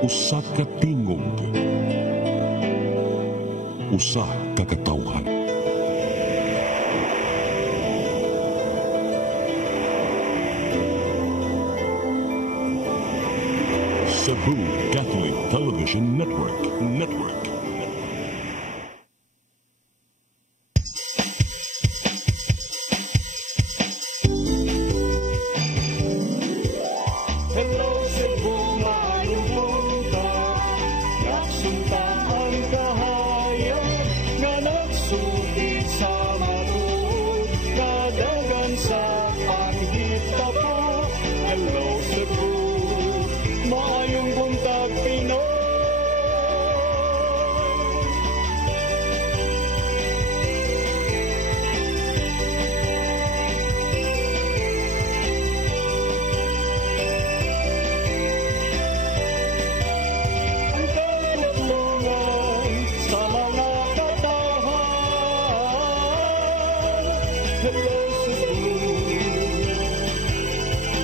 Usa ka tingog, usa ka katawhan. Cebu Catholic Television Network. Hello Cebu, maayong buntag. Naksunta ang kahayag nga nagsugid sa matuod, kadagan sa panghita po. Hello Cebu, maayong buntag Pinoy.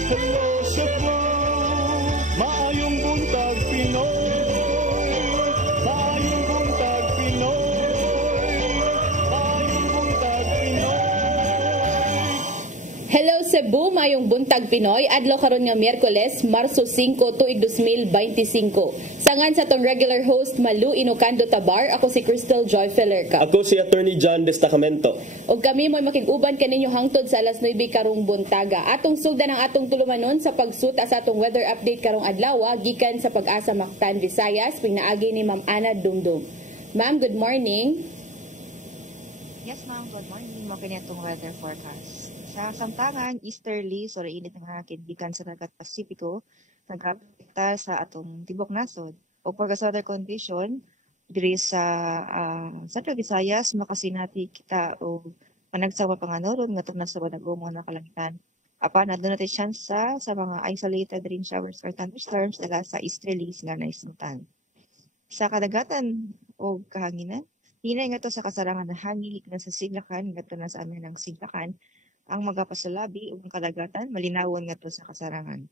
Hello Cebu, maayong buntag Pinoy. Maayong buntag Pinoy. Maayong buntag Pinoy. Hello Cebu, mayong buntag Pinoy. Adlaw karon nga Miyerkules, Marso 5, tuig 2025. Sangan sa tong regular host Malu Inocando Tabar, ako si Crystal Joy Felerca. Ako si Attorney John Destacamento. Og kami mo'y makig-uban kaninyo hangtod sa alas 9 karong buntaga. Atong sugdan ang atong tulumanon sa pagsuta sa atong weather update karong adlaw gikan sa Pag-asa Mactan, Visayas, pinaagi ni Ma'am Ana Dumdum. Ma'am, good morning. Yes, ma'am. Good morning. Makinig itong weather forecast. Sa samtangan, easterly, so init ng hangin gikan sa dagat Pasipiko, nagapekta sa atong tibok nasod. O pagka sa weather condition, diri sa Central Visayas, makasinati kita o panagsawa panganoron nga itong nasa banagumong na kalangitan. Apan, na doon natin siyansa sa mga isolated rain showers or thunderstorms dala sa easterlies nga naismutan. Sa kadagatan o kahanginan, hinay nga to sa kasarangan na hangin na sa siglakan, nga to na sa amin ng siglakan, ang magapasalabi o ang kadagatan, malinawan nga to sa kasarangan.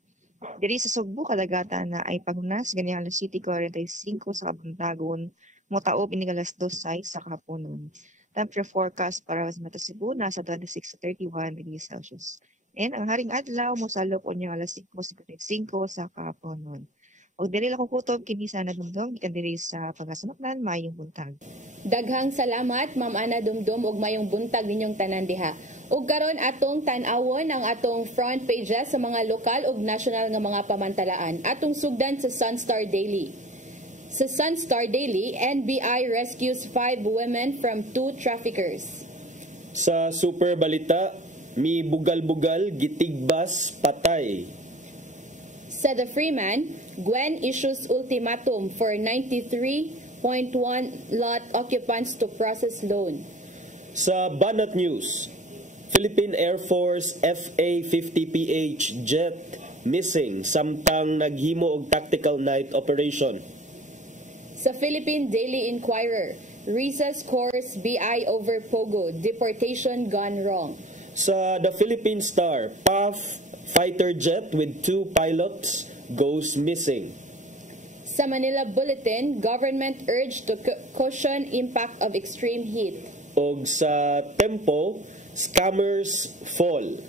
Diri sa Sugbo, kadagatan na ay pagunas, ganyan alas City 45 sa kabuntagon, motaob inig alas 2 sa kahaponon. Temperature forecast para sa Mata Cebu, nasa 26 to 31 degrees Celsius. And ang haring adlaw, mosalop o niya alas 5 sa kahaponon. O diri lang kukutob, kini sa nadumdum, ikan diri sa Pag-asa Mactan, mayong buntag. Daghang salamat, Ma'am Ana Dumdum, og mayong buntag ninyong tanan diha. Ug karon atong tan-awon ang atong front pages sa mga lokal ug national nga mga pamantalaan. Atong sugdan sa Sunstar Daily. Sa Sunstar Daily, NBI rescues 5 women from 2 traffickers. Sa Super Balita, mi bugal-bugal, gitigbas, patay. Sa The Freeman, Gwen issues ultimatum for 93.1 lot occupants to process loan. Sa Banat News, Philippine Air Force FA-50PH jet missing samtang naghimo og tactical night operation. Sa Philippine Daily Inquirer, recess course BI over Pogo, deportation gone wrong. Sa The Philippine Star, PAF fighter jet with 2 pilots goes missing. Sa Manila Bulletin, government urged to cushion impact of extreme heat. Og sa Tempo, scammers fall.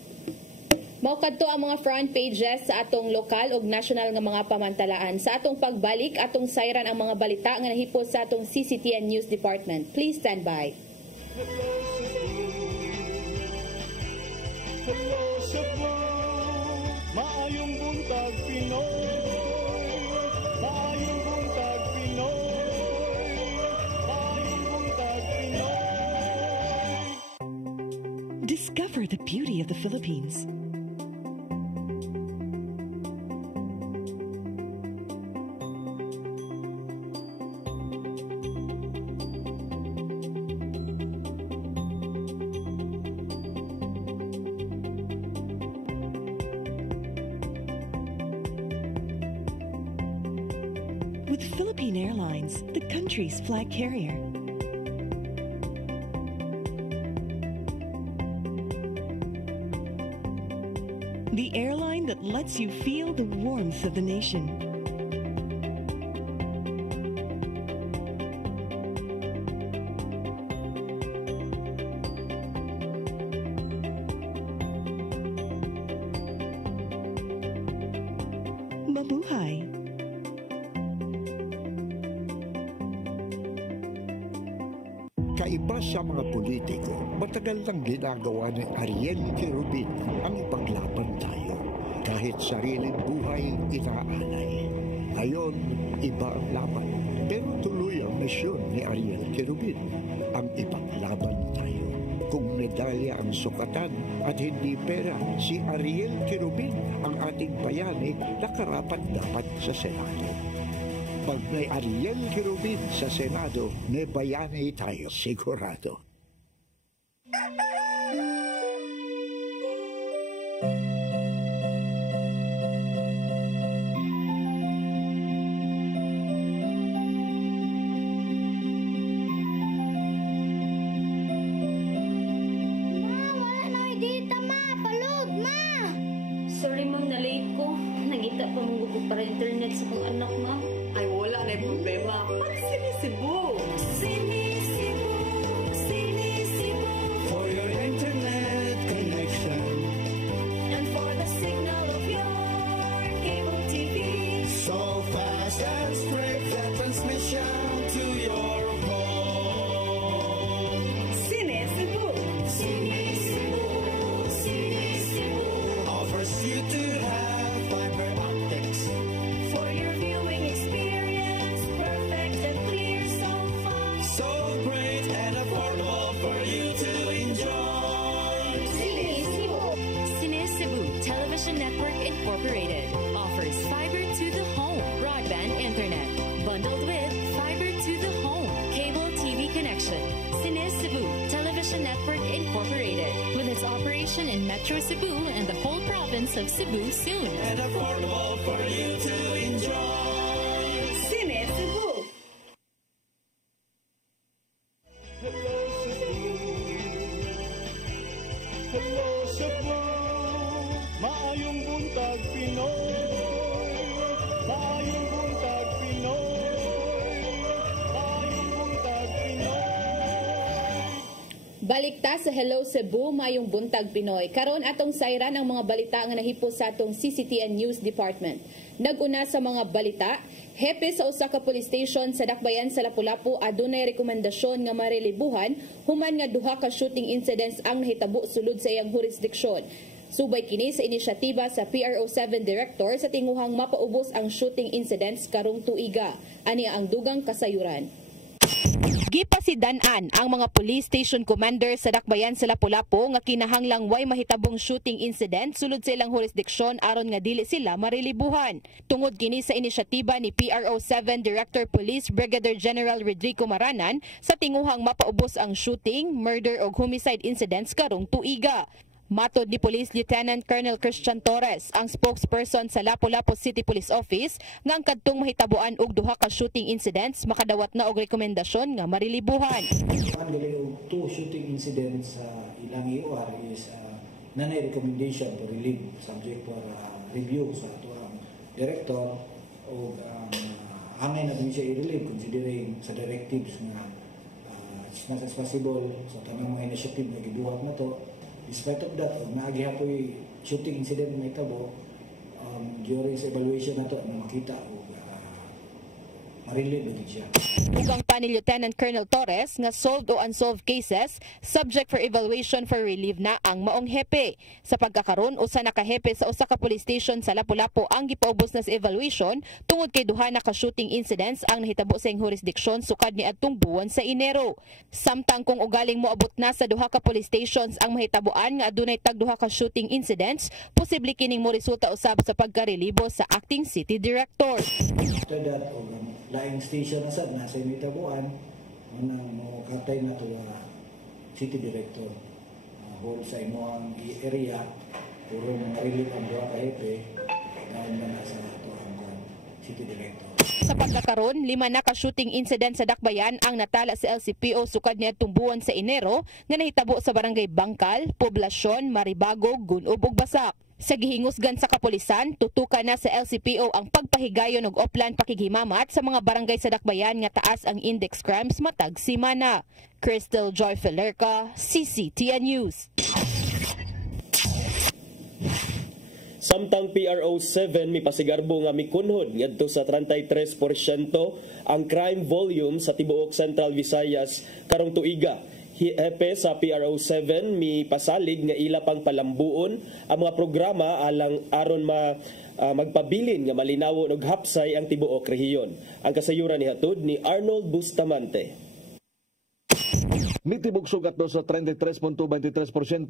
Mao kadto ang mga front pages sa atong lokal ug national nga mga pamantalaan. Sa atong pagbalik, atong sayran ang mga balita nga nahipos sa atong CCTN News Department. Please stand by. Hello Cebu, maayong buntag Pinoy. Maayong buntag Pinoy. Maayong buntag Pinoy. Discover the beauty of the Philippines. With Philippine Airlines, the country's flag carrier. The airline that lets you feel the warmth of the nation. mabuhay. Kaiba sa mga politiko, matagal nang ginagawa ni Ariel Querubin ang ipaglaban tayo. Kahit sariling buhay inaalay. Ngayon, iba ang laban. Pero tuloy ang misyon ni Ariel Querubin, ang ipaglaban tayo. Kung medalya ang sukatan at hindi pera, si Ariel Querubin ang ating bayani na karapat-dapat sa Senado. Pag may Ariel Querubin sa Senado, may bayani tayo sigurado. Sorry ma'am, na-late ko. Nangita pa mong gupog para internet sa kong anak ma'am. Ay, wala na yung problema. Pag sinisibo. Sinisibo, sinisibo. For your internet connection. And for the signal of your cable TV. So fast and straight the transmission to your home. Sinisibo. Sinisibo, sinisibo. Offers you to have fiber optics. For your viewing experience, perfect and clear so far. So great and affordable for you to enjoy. Cine Cebu Television Network Incorporated offers fiber to the home broadband internet bundled with fiber to the home cable TV connection. Cine Cebu Television Network Incorporated with its operation in Metro Cebu and the whole province of Cebu soon. And affordable for you to enjoy. Sinisibo. Hello Cebu, maayong buntag Pinoy, maayong buntag Pinoy, maayong buntag Pinoy. Balikta sa Hello Cebu, mayong buntag Pinoy. Karon atong sayran ang mga balita nga nahipo sa atong CCTN News Department. Naguna sa mga balita, hepe sa usa ka police station sa Dakbayan sa Lapu-Lapu adunay rekomendasyon nga marelibuhan human nga duha ka shooting incidents ang nahitabo sulod sa iyang jurisdiksyon. Subay kini sa inisyatiba sa PRO7 Director sa tinguhang mapaubos ang shooting incidents karong tuiga. Ani ang dugang kasayuran. Gipasidan-an ang mga police station commander sa Dakbayan sa Lapu-Lapu nga kinahanglang way mahitabong shooting incident sulod sa ilang jurisdiksyon aron nga dili sila marilibuhan. Tungod kini sa inisyatiba ni PRO7 Director Police Brigadier General Rodrigo Maranan sa tinguhang mapaubos ang shooting, murder o homicide incidents karong tuiga. Matod ni Police Lieutenant Colonel Christian Torres, ang spokesperson sa Lapu-Lapu City Police Office, nga ang kadtong mahitabuan og duha ka shooting incidents makadawat na og rekomendasyon nga marilibuhan. Ang gali og two shooting incidents sa ilang EOR is nanay recommendation to relieve subject for review sa atuang director o hangay na din siya i-relieve considering sa directives nga as much as possible sa tanang mga initiative na gibuhat na to. Despite of that, naagi hapoy shooting incident na itabo, during sa evaluation na to, na makita o marilib na siya. Ugang pa ni Lieutenant Colonel Torres nga solved o unsolved cases subject for evaluation for relief na ang maong hepe. Sa pagkakaroon, usa na ka hepe sa usa ka police station sa Lapu-Lapu ang gipaubos na sa evaluation tungod kay duha na ka shooting incidents ang nahitabo sa iyang jurisdiksyon sukad ni adtong buwan sa Enero. Samtang kung ugaling moabot na sa duha ka police stations ang mahitabuan nga adunay tag duha ka shooting incidents, posible kining mo resulta usab sa pagkarelibo sa acting city director. After that, laing station na sad nasa imitabuan unang mo katay na to city director hold sa imong area puro mga relief ang duha ka hepe dahil na nasa ato ang city director. Sa pagkakaroon, 5 na ka shooting incident sa Dakbayan ang natala sa LCPO sukad niadtong buwan sa Enero nga nahitabo sa barangay Bangkal, Poblasyon, Maribago, Gunob ug Basak. Sa gihingusgan sa kapulisan, tutukan na sa LCPO ang pagpahigayon og oplan pakighimamat sa mga barangay sa Dakbayan nga taas ang index crimes matag simana. Crystal Joy Felerca, CCTN News. Sa Samtang PRO7 mipasigarbo nga mikunhod ngadto sa 33% ang crime volume sa tibuok Central Visayas karong tuiga. Hepe sa PRO7 mipasalig nga ila pang palambuon ang mga programa aron magpabilin nga malinawon og hapsay ang tibuok rehiyon. Ang kasayuran ni hatod ni Arnold Bustamante. Mitibok sugat do sa 33.23%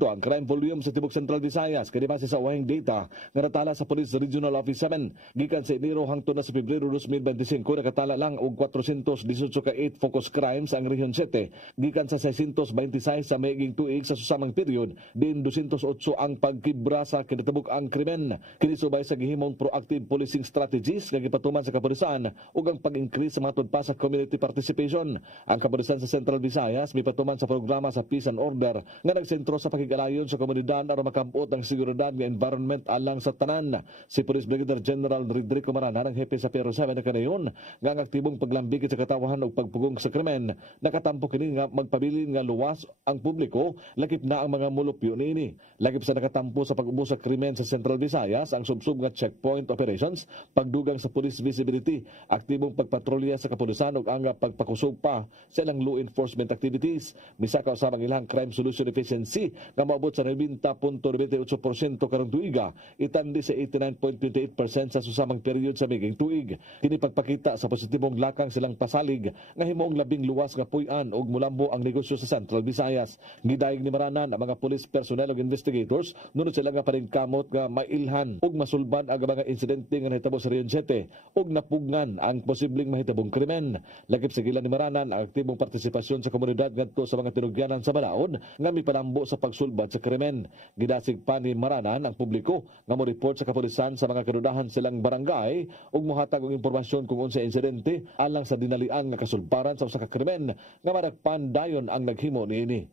ang crime volume sa tibok Central Visayas kay base sa wahing data nga natala sa Police Regional Office 7 gikan sa Enero hangtod na sa Pebrero 2025 nakatala lang og 418 ka 8 focus crimes ang Region 7 gikan sa 626 sa maiging tuig sa susamang period din 208 ang pagkibra sa kinatibuk ang krimen kini subay sa gihimong proactive policing strategies nga gipatuman sa kapulisan ug ang pag-increase sa matod pa sa community participation. Ang kapulisan sa Central Visayas mipatuman sa programa sa Peace and Order nga nagsentro sa pakigalayon sa komunidad aron makabuot ang seguridad nga environment alang sa tanan. Si Police Brigadier General Rodrigo Marana ang hepe sa PRO7 na kanayon nga ang aktibong paglambigit sa katawahan ug pagpugong sa krimen nakatampo kini nga magpabilin nga luwas ang publiko lakip na ang mga mulupyo niini. Lakip sa nakatampo sa pag-ubos sa krimen sa Central Visayas ang subsub nga checkpoint operations, pagdugang sa police visibility, aktibong pagpatrolya sa kapulisan ug ang pagpakusog pa sa ilang law enforcement activities. Misaka usabang ilang crime solution efficiency nga maabot sa 90.98% karong tuiga, itandi sa 89.28% sa susamang period sa miging tuig. Kini pagpakita sa positibong lakang silang pasalig nga himoong labing luwas nga puy-an ug mulambo ang negosyo sa Central Visayas. Gidayeg ni Maranan ang mga police personnel ug investigators nunod sila nga paningkamot nga mailhan ug masulban ang mga insidente nga nahitabo sa Region 7 ug napugnan ang posibleng mahitabong krimen. Lakip sa gilan ni Maranan ang aktibong partisipasyon sa komunidad ngadto sa mga tinugyanan sa balaod nga mipalambo sa pagsulbad sa krimen. Gidasig pa ni Maranan ang publiko nga mo report sa kapulisan sa mga kadudahan silang barangay ug mohatag og impormasyon kung unsa insidente alang sa dinalian nga kasulbaran sa usa ka krimen nga madagpan dayon ang naghimo niini.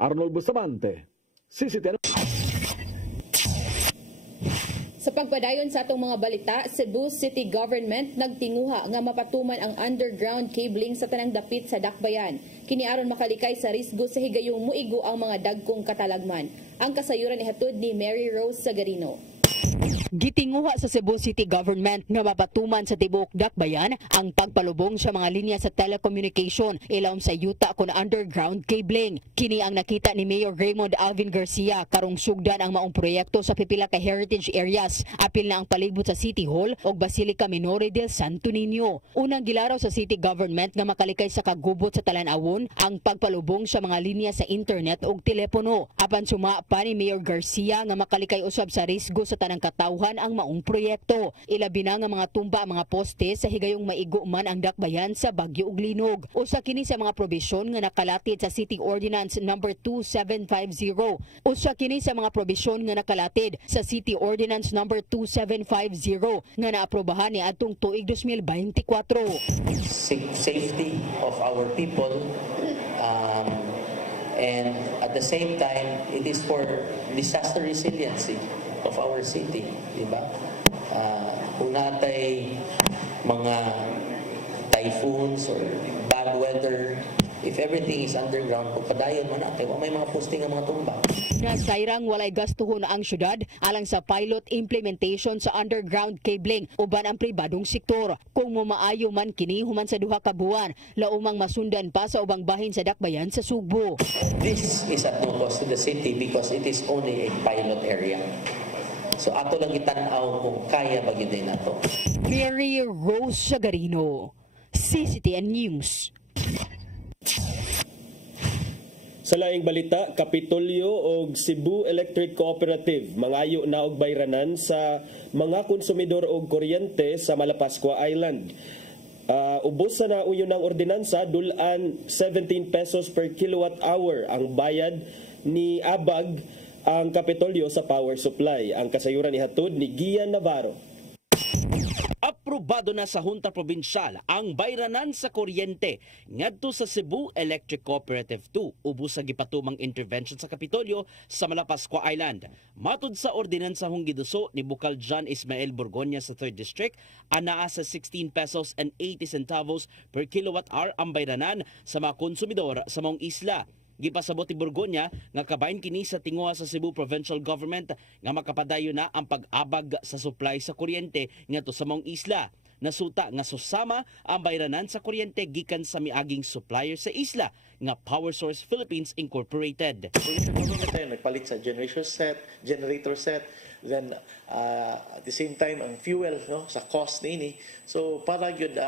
Arnold Bustamante, CCTV. Sa pagpadayon sa atong mga balita, Cebu City Government nagtinguha nga mapatuman ang underground cabling sa tanang dapit sa Dakbayan. Kini aron makalikay sa risgo sa higayong muigo ang mga dagkong katalagman. Ang kasayuran ihatod ni Mary Rose Sagarino. Gitinguha sa Cebu City Government nga mapatuman sa tibuok Dakbayan ang pagpalubong sa mga linya sa telecommunication ilawom sa yuta kun underground cabling. Kini ang nakita ni Mayor Raymond Alvin Garcia karong sugdan ang maong proyekto sa pipila ka heritage areas. Apil na ang palibot sa City Hall ug Basilica Minore del Santo Niño. Unang gilaraw sa City Government nga makalikay sa kagubot sa talan-awon ang pagpalubong sa mga linya sa internet ug telepono. Apan suma pa ni Mayor Garcia nga makalikay usab sa risgo sa tanang katawhan ang maong proyekto. Ilabi na nga mga tumba ang mga poste sa higayong maigo man ang Dakbayan sa bagyo ug linog. Usa kini sa mga probisyon nga nakalatid sa City Ordinance number 2750. Usa kini sa mga probisyon nga nakalatid sa City Ordinance number 2750 nga naaprobahan ni adtong tuig 2024. Safety of our people and at the same time it is for disaster resiliency of our city, di ba? Kung natay mga typhoons or bad weather, if everything is underground, kung padayon mo natin, may mga posting ang mga tumba. Nasayrang walay gastuhon ang syudad alang sa pilot implementation sa underground cabling uban ang pribadong sektor. Kung mamaayo man kini human sa duha ka buwan, laumang masundan pa sa ubang bahin sa Dakbayan sa Subo. This is at no cost to the city because it is only a pilot area. So ato lang itanaw kung kaya ba gyud nato. Mary Rose Sagarino, CCTN News. Sa laing balita, Kapitolyo og Cebu Electric Cooperative mangayo na og bayranan sa mga konsumidor og kuryente sa Malapascua Island. Ubos na uyon ng ordinansa, dulan 17 pesos per kilowatt hour ang bayad ni Abag ang Kapitolyo sa power supply. Ang kasayuran ni hatod ni Gian Navarro. Aprobado na sa Hunta Provincial ang bayranan sa kuryente ngadto sa Cebu Electric Cooperative 2 ubos sa gipatumang intervention sa Kapitolyo sa Malapascua Island. Matud sa ordinansa hong giduso ni Bukal John Ismael Borgoña sa 3rd District, anaa sa 16 pesos and 80 centavos per kilowatt hour ang bayranan sa mga konsumidor sa maong isla. Gipasabot ni Borgonya nga kabahin kini sa tinguha sa Cebu Provincial Government nga makapadayon na ang pag-abag sa supply sa kuryente ngadto sa maong isla. Nasuta nga susama ang bayranan sa kuryente gikan sa miaging supplier sa isla nga Power Source Philippines Incorporated. Provincial government tayo nagpalit sa generator set, then at the same time ang fuel no sa cost niini. So para gyud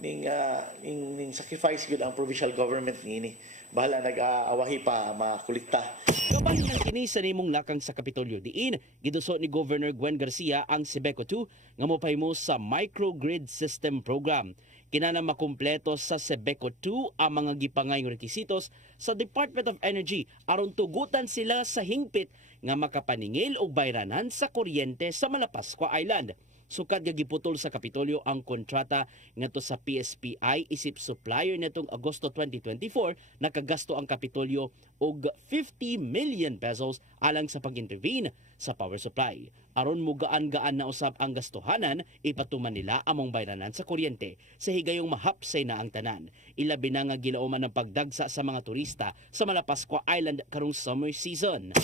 ning sacrifice gyud ang provincial government niini. Bahala nag-awahi pa makulikta. Kabahin ng kini sa nimong lakang sa Kapitolyo diin, giduso ni Governor Gwen Garcia ang Sebeco 2 nga mopahimo sa Microgrid System Program. Kinahanglan makumpleto sa Sebeco 2 ang mga gipangayong rekisitos sa Department of Energy aron tugutan sila sa hingpit nga makapaningil og bayranan sa kuryente sa Malapascua Island. Sukad nga giputol sa Kapitolyo ang kontrata ngadto sa PSPI isip supplier netong Agosto 2024 nakagasto ang Kapitolyo og 50 million pesos alang sa pag-intervene sa power supply. Aron mugaan-gaan na usab ang gastuhanan, ipatuman nila among bayranan sa kuryente sa higayong mahapsay na ang tanan. Ilabi na nga gilauman ng pagdagsa sa mga turista sa Malapascua Island karong summer season.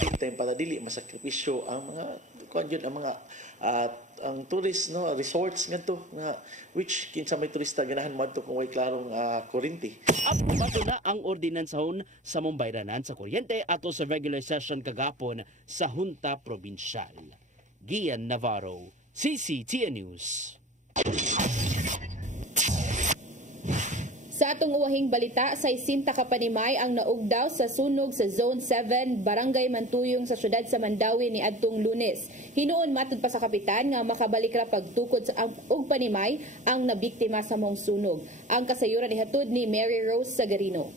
Same time para dili masakripisyo ang mga ang mga ang tourist no resorts ngadto nga which kinsa may turista ganahan madto kung way klarong kuryente. Aprobado na ang ordinansahon sa mong bayranan sa kuryente ato sa regular session kagapon sa Junta Provincial. Gian Navarro, CCTN News. Sa atong uwahing balita, sa isinta ka panimay ang naugdaw sa sunog sa Zone 7, Barangay Mantuyong sa syudad sa Mandawi ni adtong Lunes. Hinuon matud pa sa kapitan nga makabalik ra pagtukod sa og panimay ang nabiktima sa mong sunog. Ang kasayuran ihatod ni Mary Rose Sagarino.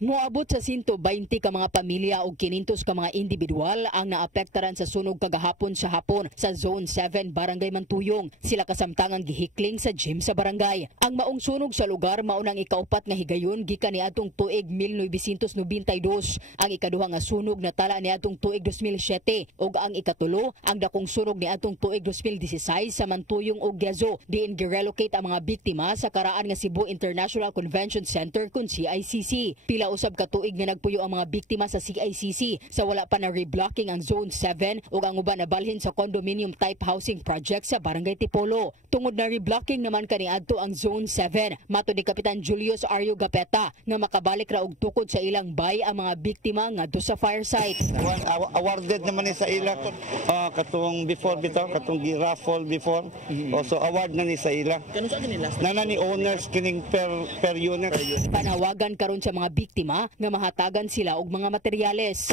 Moabot sa 120 ka mga pamilya o 500 ka mga individual ang naapektaran sa sunog kagahapon sa hapon sa Zone 7, Barangay Mantuyong. Sila kasamtangang gihikling sa gym sa barangay. Ang maong sunog sa lugar maunang ikaupat nga higayon gikan ni atong tuig 1992. Ang ikaduha nga sunog natala ni atong tuig 2007 ug ang ikatulo ang dakong sunog ni atong tuig 2016 sa Mantuyong ug Giazo diin girelocate ang mga biktima sa karaan nga Cebu International Convention Center kun CICC. Pila usab ka tuig nga nagpuyo ang mga biktima sa CICC sa wala pa na reblocking ang Zone 7 ug ang uban nabalhin sa condominium type housing project sa Barangay Tipolo. Tungod na reblocking naman kaniadto ang Zone 7, matud ni Kapitan Julius Ario Gapeta nga makabalik ra og tukod sa ilang bay ang mga biktima ngadto sa fire site. Awarded naman ni sa ila katong before bitaw katong giraffle before. Also award na ni sa ila. Kanus sa kanila? Nana ni owners kining per unit. Panawagan karon sa mga biktima nga mahatagan sila og mga materyales.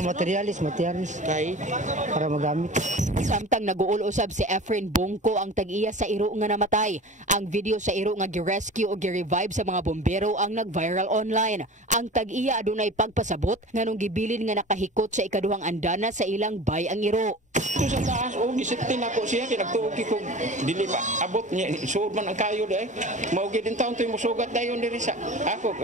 Materialis kay para magamit. Samtang nag-uul usab si Efren Bongko ang tag-iya sa iro nga namatay. Ang video sa iro nga gi-rescue o gi-revive sa mga bombero ang nag-viral online. Ang tag-iya adunay pagpasabot nganong gibilin nga nakahikot sa ikaduhang andana sa ilang bay ang iro. Ito sa taas, gisiptin ako siya, kinagtuog ko dili pa abot niya, suod man ang kayo dahi. Maugi din taon ito yung musugat dayon diri sa ako.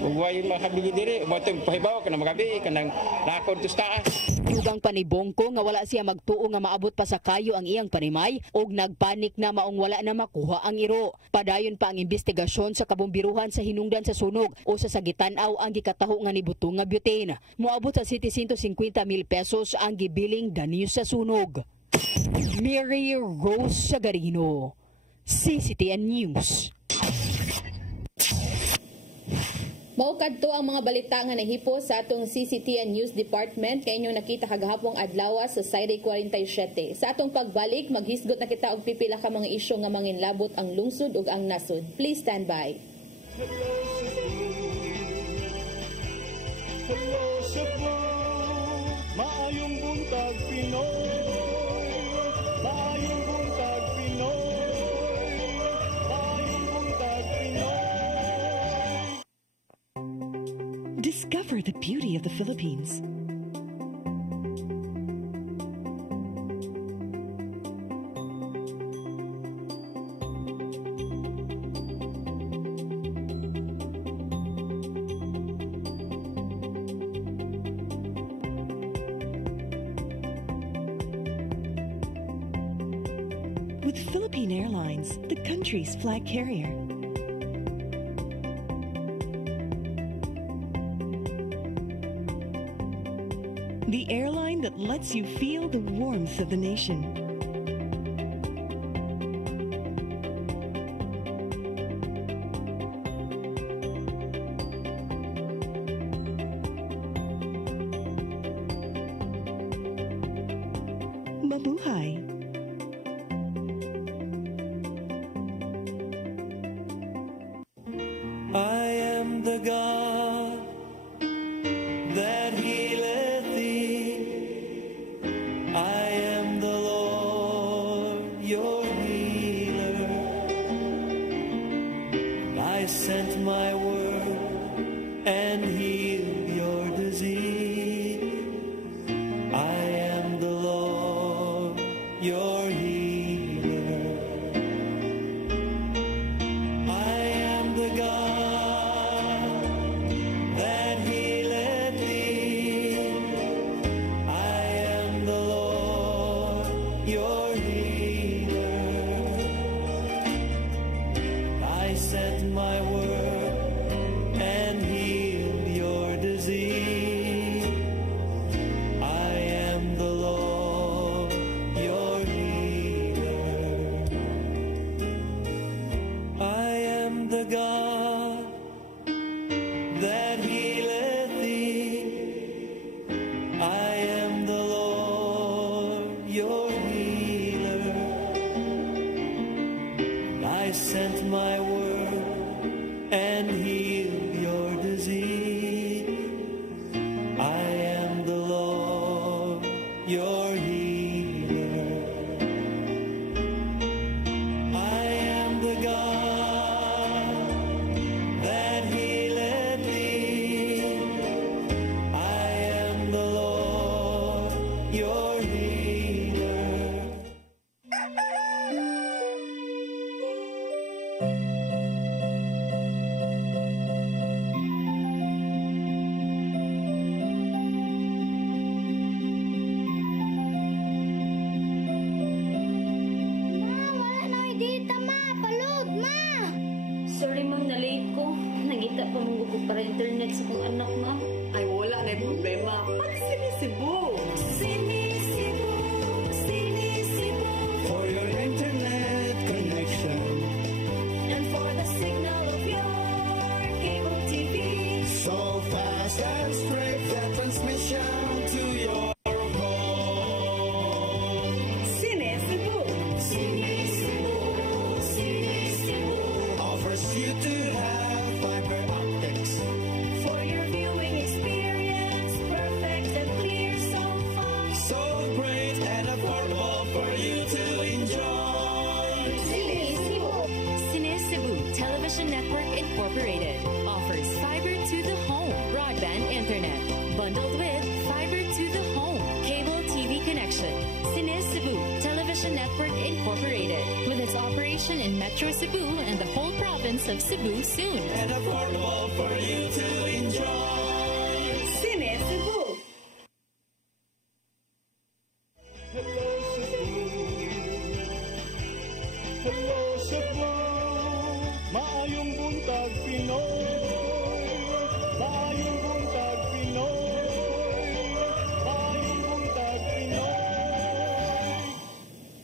Huwag makabili diri, mo ito pahibaw ka na magabi, ka nang nakon to sa taas. Dugang panibongko nga wala siya magtuo nga maabot pa sa kayo ang iyang panimay og nagpanik na maong wala na makuha ang iro. Padayon pa ang investigasyon sa kabombiruhan sa hinungdan sa sunog o sa sagitan-aw ang gikataho nga nibutong nga butane. Moabot sa 750,000 pesos ang gibiling danyo sa sunog. Mary Rose Sagarino, CCTN News. Maukad to ang mga balita nga nahipo sa atong CCTN News Department kay inyong nakita kagahapong adlaw sa Saturday 47. Sa atong pagbalik, maghisgot na kita og pipila ka mga isyu nga manginlabot ang lungsod ug ang nasod. Please stand by. Hello Cebu, maayong buntag Pinoy. Maayong buntag Pinoy. Maayong buntag Pinoy. Discover the beauty of the Philippines. With Philippine Airlines, the country's flag carrier. the airline that lets you feel the warmth of the nation. Mabuhay! I am the God that healeth thee. I am the Lord, your healer. I sent my word and healed your disease. I am the Lord, your healer. I am the God that healeth thee. I am the Lord, your healer. I sent my word and healed your disease. I am the Lord, your healer. I am the God that healeth thee. I am the Lord, your healer. I sent my word and healed your disease. I am the Lord, your healer. I am the God that healeth thee. I am the Lord, your healer. Sorry ma'am, na-late ko. Nagita pa mong gusto para internet sa kong anak ma'am. Ay, wala na yung problema. Pag sinisibo. Sinisibo, sinisibo. For your internet connection And for the signal of your cable TV. so fast and straight, that transmission to your home. Sinisibo. Sinisibo, sinisibo offers you to have fiber optics. For your viewing experience, perfect and clear so far. So great and affordable for you to enjoy. Cine Cebu Television Network Incorporated offers fiber to the home broadband internet bundled with fiber to the home cable TV connection. Cine Cebu Television Network Incorporated with its operation in Metro Cebu and the whole province of Cebu soon. And affordable for you to enjoy. Sinisibo. Hello Cebu, maayong buntag Pinoy. Maayong buntag Pinoy. Maayong buntag Pinoy.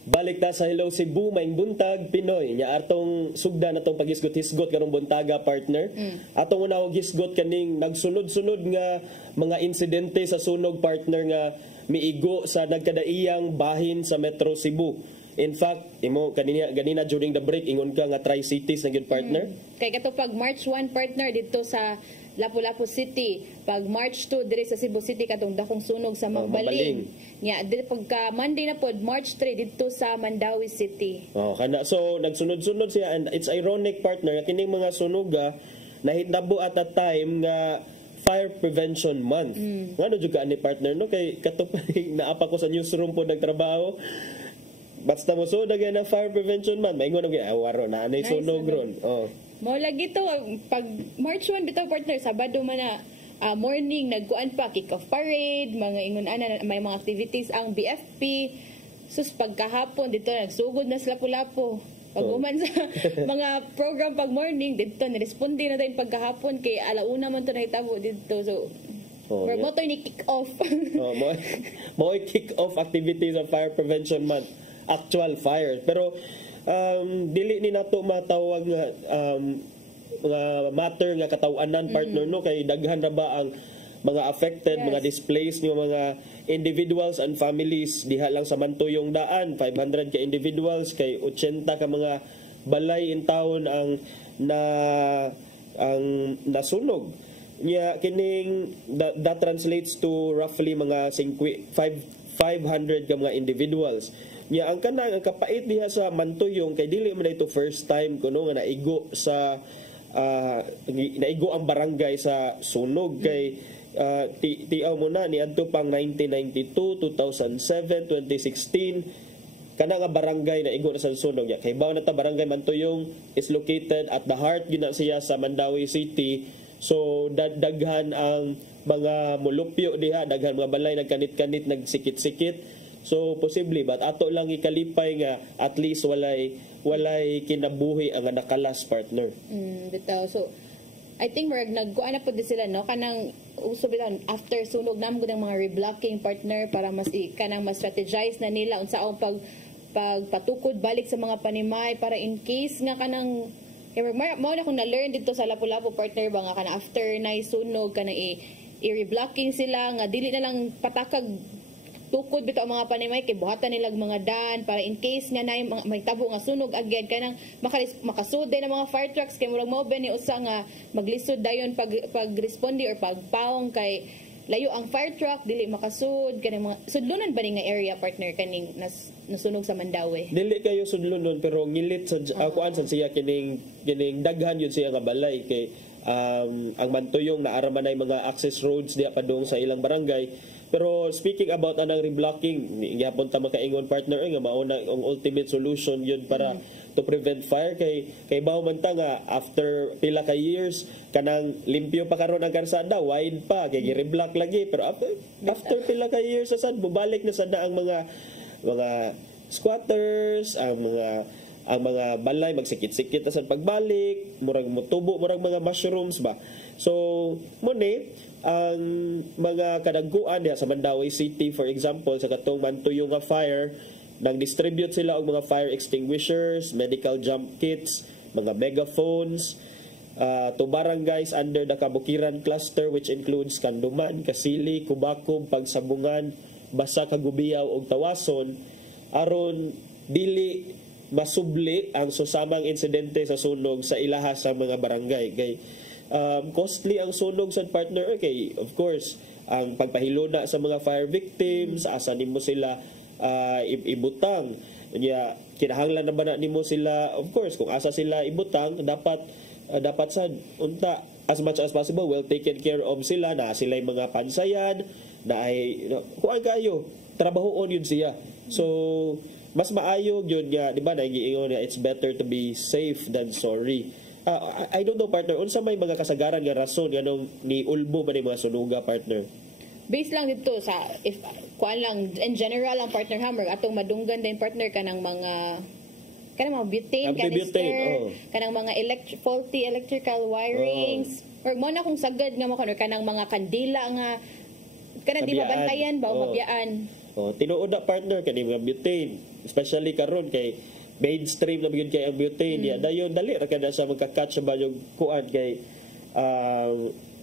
Balik ta sa Hello Cebu, maing buntag Pinoy. Nya atong sugda na tong paghisgot-hisgot karong buntaga partner. Atong unahog hisgot kaning nagsunod-sunod nga mga insidente sa sunog partner nga miigo sa nagkadaiyang bahin sa Metro Cebu. In fact, imo ganina during the break ingon ka nga Tri-Cities na gyud partner. Kay kato pag March 1 partner dito sa Lapu-Lapu City, pag March 2 diri sa Cebu City katong dakong sunog sa Magbaling. Nya pagka Monday na pod March 3 dito sa Mandawi City. Kana so nagsunod-sunod siya and it's ironic partner nga kining mga sunog nahitabo at a time nga Fire Prevention Month. Ngano jud ka ani partner no kay kato naapa ko sa newsroom po nagtrabaho. Basta mo so dagay na Fire Prevention Month, maingon og waro na anay sunog ron. Mao lagi to pag March 1 bitaw partner Sabado man na morning nagkuan pa kick-off parade, mga ingon ana may mga activities ang BFP. Sus pagkahapon dito nagsugod na sa Lapu-Lapu. Pag uman sa mga program pag morning dito niresponde na din pagkahapon kay alauna man to nahitabo dito. So Oh, Or yeah. motor ni kick off. Mo kick off activities of Fire Prevention Month, actual fire. Pero dili ni nato matawag nga mga matter nga katawanan partner no kay daghan ra ba ang mga affected, mga displaced nga mga individuals and families diha lang sa Mantuyong Daan, 500 ka individuals kay 80 ka mga balay in town ang nasunog. Nya kining that translates to roughly mga 500 ka mga individuals. Nya ang kanang ang kapait diha sa Mantuyong kay dili man ito first time kuno nga naigo sa naigo ang barangay sa sunog kay tiaw mo na ni adto pang 1992, 2007, 2016 kana nga barangay na igo na sa sunog niya kay bawo na ta barangay Mantuyong is located at the heart gyud na siya sa Mandawi City. So daghan ang mga mulupyo diha, daghan mga balay nagkanit-kanit, nagsikit-sikit. So posible but ato lang ikalipay nga at least walay kinabuhi ang nakalas partner. Bitaw. So I think nagkuan na pud sila no kanang uso bitaw after sunog namo gud ang mga reblocking partner para mas kanang mas strategize na nila unsaon pagpatukod balik sa mga panimay para in case nga kanang mao na kung na-learn dito sa Lapu-Lapu partner ba nga kana after na sunog kana i-reblocking sila nga dili na lang patakag tukod bito ang mga panimay kay buhatan nilag mga dan para in case nga nay may tabo nga sunog again kanang makasud din ang mga fire trucks kay murag mao ben ni usa nga maglisod dayon pag-responde or pagpaong kay layo ang fire truck dili makasud kanang mga sudlunan ba ni nga area partner kaning nasunog sa Mandawi. Dili kayo sudlunon pero ngilit sa kuan sa siya kining daghan yun siya nga balay kay ang Mantuyong naara man ay mga access roads diya padung sa ilang barangay. Pero speaking about anang reblocking, gyapon ta makaingon partner nga mao na ang ultimate solution yun para to prevent fire kay bawo man ta nga after pila ka years kanang limpyo pa karon ang karsada, wide pa kay gi-reblock lagi pero after pila ka years sad bubalik na sad ang mga squatters, ang mga balay magsikit-sikit na sad pagbalik, murag mutubo, murag mga mushrooms ba. So muni ang mga kadagkuan diha sa Mandawi City for example sa katong Mantuyong nga fire nang distribute sila og mga fire extinguishers, medical jump kits, mga megaphones to barangays under the Kabukiran cluster which includes Kanduman, Kasili, Kubakum, Pagsabungan, Basa, Kagubiyaw ug Tawason aron dili masubli ang susamang insidente sa sunog sa ilaha sa mga barangay kay costly ang sunog sa partner kay of course ang pagpahiluna sa mga fire victims asa nimo sila ibutang nya kinahanglan na ba na nimo sila of course kung asa sila ibutang dapat sad unta as much as possible well taken care of sila na sila mga pansayan na ay kuan kayo trabahoon yun siya so mas maayo yun nga di ba nagiingon nga it's better to be safe than sorry. I don't know partner unsa may mga kasagaran nga rason nganong ni ulbo ba ni mga sunuga partner. Based lang dito sa if kuan lang in general ang partner hammer atong madunggan din partner kanang mga butane canister kanang mga faulty electrical wirings or mo na kung sagad nga mo kanang mga kandila nga kanang di mabantayan ba o mabiyaan. Tinuod na partner kani mga butane especially karon kay mainstream na bigyan kay ang butane dayon dali ra kada sa magka-catch ba yung kuan kay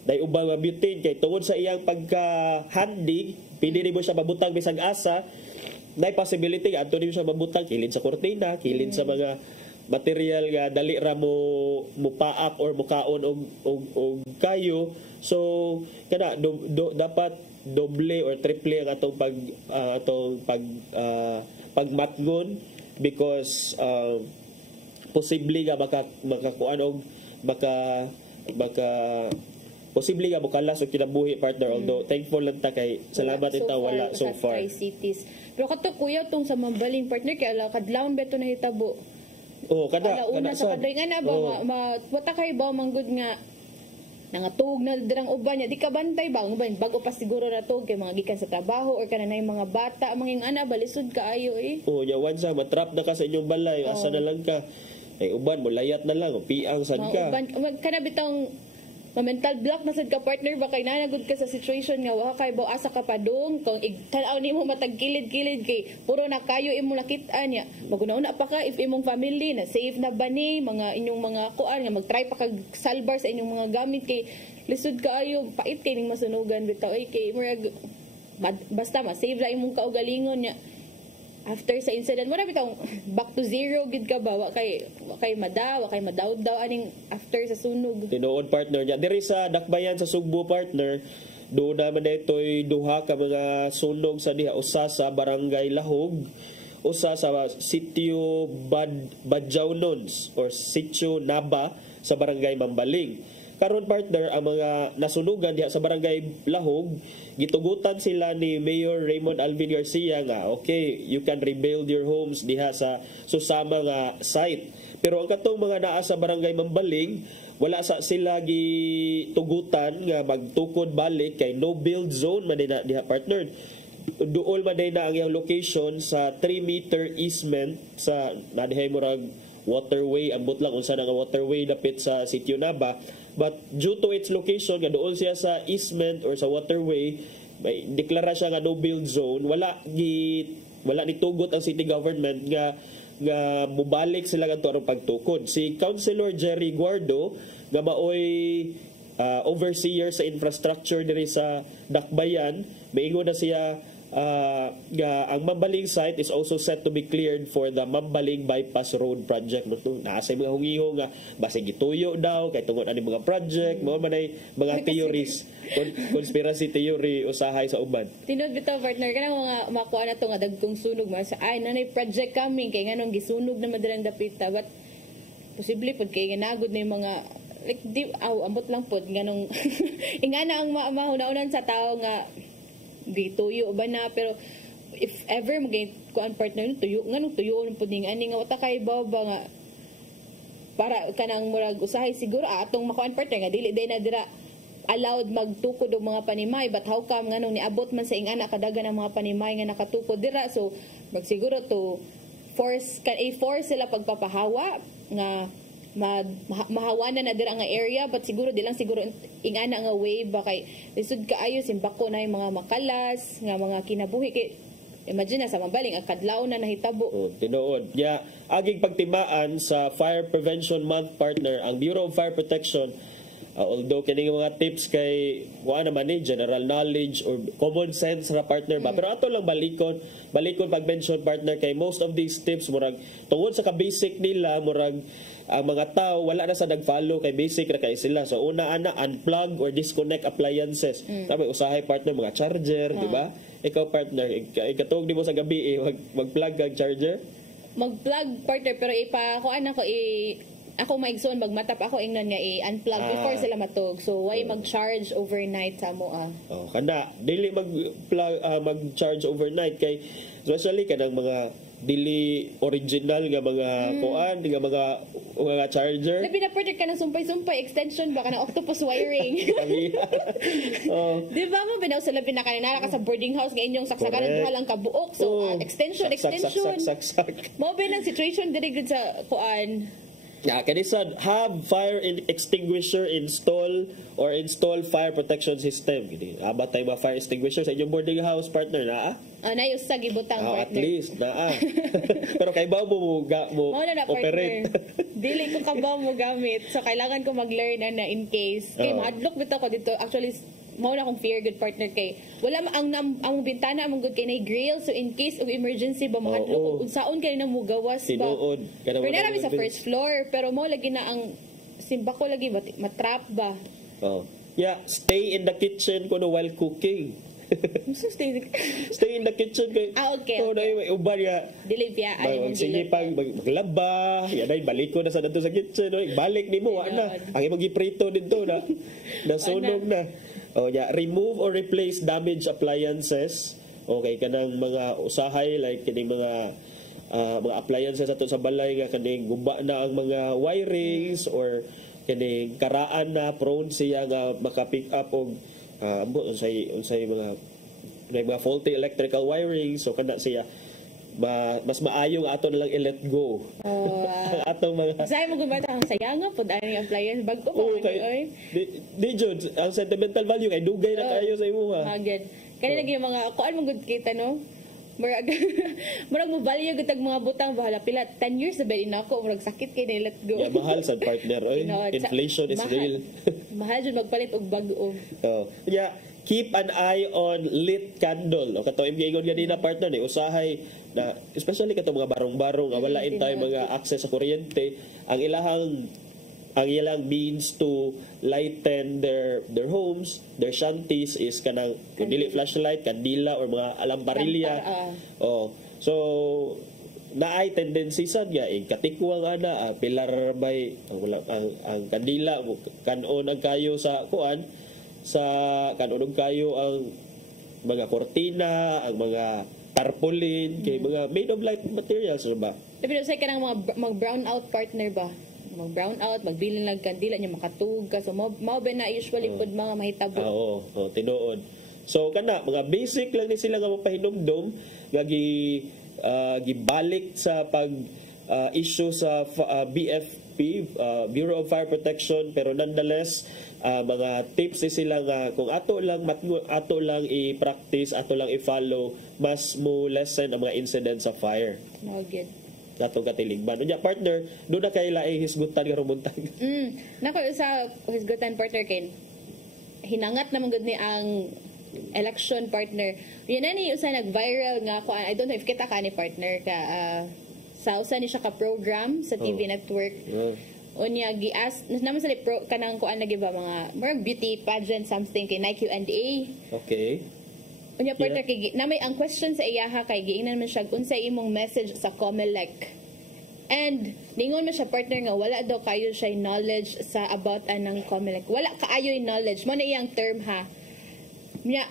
day ubang nga butane kay tungod sa iyang pagka-handy pwede mo siya mabutang bisag asa nay possibility nga adto siya mabutang kilid sa kortina kilid sa mga material nga dali ra mo paak or mukaon og kayo so kana dapat doble or triple ang atong pagmatngon because posible nga makakuan og baka posible nga mukalas og kinabuhi partner although thankful lang ta kay salamat ita wala so far cities pero kato kuya tong sa Mambaling partner kay kadlawon beto na hitabo kada sa kadlay nga na ba wata kay ba manggod nga nangatug na dirang uban niya di ka bantay ba bago pa siguro na to kay mga gikan sa trabaho or kanang mga bata mga ana balisod kaayo nya once matrap na ka sa inyong balay asa na lang ka uban mo layat na lang piang sad ka uban kana bitong mental block na sad ka partner ba kay nanagod ka sa situation nga wa kay baw asa ka padung kung tan-aw nimo matag kilid-kilid kay puro na kayo imo nakit-an ya maguna-una pa ka if imong family na safe na ba ni mga inyong mga kuan nga mag-try pa kag salbar sa inyong mga gamit kay lisod kaayo pait kay ning masunugan bitaw ay kay murag basta ma-save la imong kaugalingon nya after sa incident mo na bitaw back to zero gid ka ba wa kay madawd-daw aning after sa sunog tinuod partner niya diri sa Dakbayan sa Sugbo partner do na man daytoy duha ka mga sunog sa diha usa sa barangay Lahog usa sa sitio Badjawnons or sitio Naba sa barangay Mambaling. Karon partner ang mga nasunugan diha sa barangay Lahog gitugutan sila ni Mayor Raymond Alvin Garcia nga okay you can rebuild your homes diha sa susama nga site pero ang katong mga naa sa barangay Mambaling wala sa sila gitugutan nga magtukod balik kay no build zone man diha partner duol man na ang iyang location sa 3-meter easement sa nadihay murag waterway ambot lang unsa na nga waterway dapit sa sitio Naba. But due to its location, nga doon siya sa easement or sa waterway, may deklara siya nga no build zone. Wala nitugot ang city government nga mubalik sila ngadto aron pagtukod. Si Councilor Jerry Guardo nga maoy overseer sa infrastructure diri sa Dakbayan, maingon na siya ang Mambaling site is also set to be cleared for the Mambaling Bypass Road project. Naasa mga hungiho nga basta gituyo daw kay tungod ani mga project mo man ay mga theories conspiracy theory usahay sa uban. Tinod bitaw partner kanang mga makuha na to nga dagkong sunog man sa ay nanay project coming kay nganong gisunog na madirang dapita but posible pud kay ginagod na yung mga like di ambot lang pud nganong ingana ang mahuna-unan sa tao nga di tuyo ba na pero if ever magay kuan partner no tuyo nganong tuyo ng puding ani nga wata kay ba nga para kanang murag usahay siguro atong makuan partner nga dili day na dira allowed magtukod og mga panimay but how come nganong niabot man sa ingana kadagan ang mga panimay nga nakatukod dira so magsiguro to force sila pagpapahawa nga mahawanan na dira nga area but siguro di lang siguro ingana nga way ba kay lisod kaayo simbako na yung mga makalas nga mga kinabuhi kay imagine na sa Mambaling ang kadlaw na nahitabo tinuod aging pagtimaan sa Fire Prevention Month partner ang Bureau of Fire Protection although kining mga tips kay wa naman ni general knowledge or common sense na partner ba pero ato lang balikon pag mention partner kay most of these tips murag tungod sa ka-basic nila murag ang mga tao wala na sa nag-follow kay basic ra kay sila so una unplug or disconnect appliances sabi usahay partner mga charger di ba ikaw partner ikatog di mo sa gabi mag-plug kag charger mag-plug partner pero kuan ako ako maigsoon magmatap ako ingnon nga unplug before sila matog so why mag-charge overnight sa mo kana dili mag-charge overnight kay especially kanang mga dili original nga mga kuan nga mga charger labi na project ka ng sumpay-sumpay extension baka na octopus wiring di ba mo binaw sa labi na kanina ka sa boarding house nga inyong saksakan duha lang ka buok so extension mo binang situation diri gud sa kuan kanisa have fire extinguisher install fire protection system. Abatay ba fire extinguisher sa inyong boarding house partner na usag ibutang partner. At least pero kay ba mo operate. Dili ko kabaw mo gamit. So kailangan ko mag-learn na in case. Kay mahadlok bitaw ko dito actually mao na akong fear good partner kay wala ang bintana among good kay na grill so in case of emergency ba mahadlok unsaon kay na mo gawas ba pero narami sa first floor pero mo lagi na ang simba ko lagi matrap ba stay in the kitchen kuno while cooking stay in the kitchen kay okay may uban ya dili biya ay sige pag maglaba yaday balik ko na sa dito sa kitchen balik nimo wa na ang imong giprito dito na nasunog na remove or replace damaged appliances okay kanang mga usahay like kining mga appliances ato sa balay nga kaning guba na ang mga wirings or kining karaan na prone siya nga maka-pick up og unsay mga faulty electrical wiring so kana siya mas maayo nga ato na lang i-let go. Ang atong mga Say mo gumata ang sayanga pud ani appliance bago pa Oo, man kay- oy. di jud ang sentimental value kay dugay na kayo sa imo ha. Magid. Kani lagi yung mga kuan mo gud kita no. Murag murag mo value gud tag mga butang bahala pila 10 years na ba nako murag sakit kay na let go. Yeah, mahal sa partner oy. You know, Inflation is mahal. real. Mahal jud magpalit og bag-o. Oh. Yeah, keep an eye on lit candle. O kato imgiingon ganina partner ni usahay na especially kato mga barong-barong nga wala in tayo mga access sa kuryente, ang ilang means to lighten their homes, their shanties is kanang kung dili flashlight, kandila or mga lamparilla. Oh. So naay tendency sad nga katikwa nga na pilar bay ang kandila kanon ang kayo sa kuan sa kanon kayo ang mga kortina, ang mga tarpaulin, kay mga made of light materials ba? Pero say kanang mga mag-brown out partner ba? Mag-brown out, magbilin lang kandila niya makatuga. So mao ba na usually pud mga mahitabo. Oo, tinuod. So kana mga basic lang ni sila nga mapahinumdom nga gibalik sa pag issue sa BFP, Bureau of Fire Protection, pero nonetheless mga tips ni sila nga kung ato lang i-practice, ato lang i-follow, mas mo lessen ang mga incidents of fire. Good. Natong katilingban. Unya partner, doon na kay laing hisgutan nga rumuntag. Nako sa hisgutan partner kay hinangat naman gud ni ang election partner. Yan na ni usa nag-viral nga ko I don't know if kita ka ni partner ka sa usa ni siya ka program sa TV network. Unya gias naman sa kanang kuan lagi ba mga more beauty pageant something kay Nike Q&A. Okay. Unya partner kay na may ang question sa iyaha kay giingnan man siya unsay imong message sa COMELEC. And ningon man siya partner nga wala daw kayo siya knowledge sa about anang COMELEC. Wala kaayo knowledge mo na iyang term ha.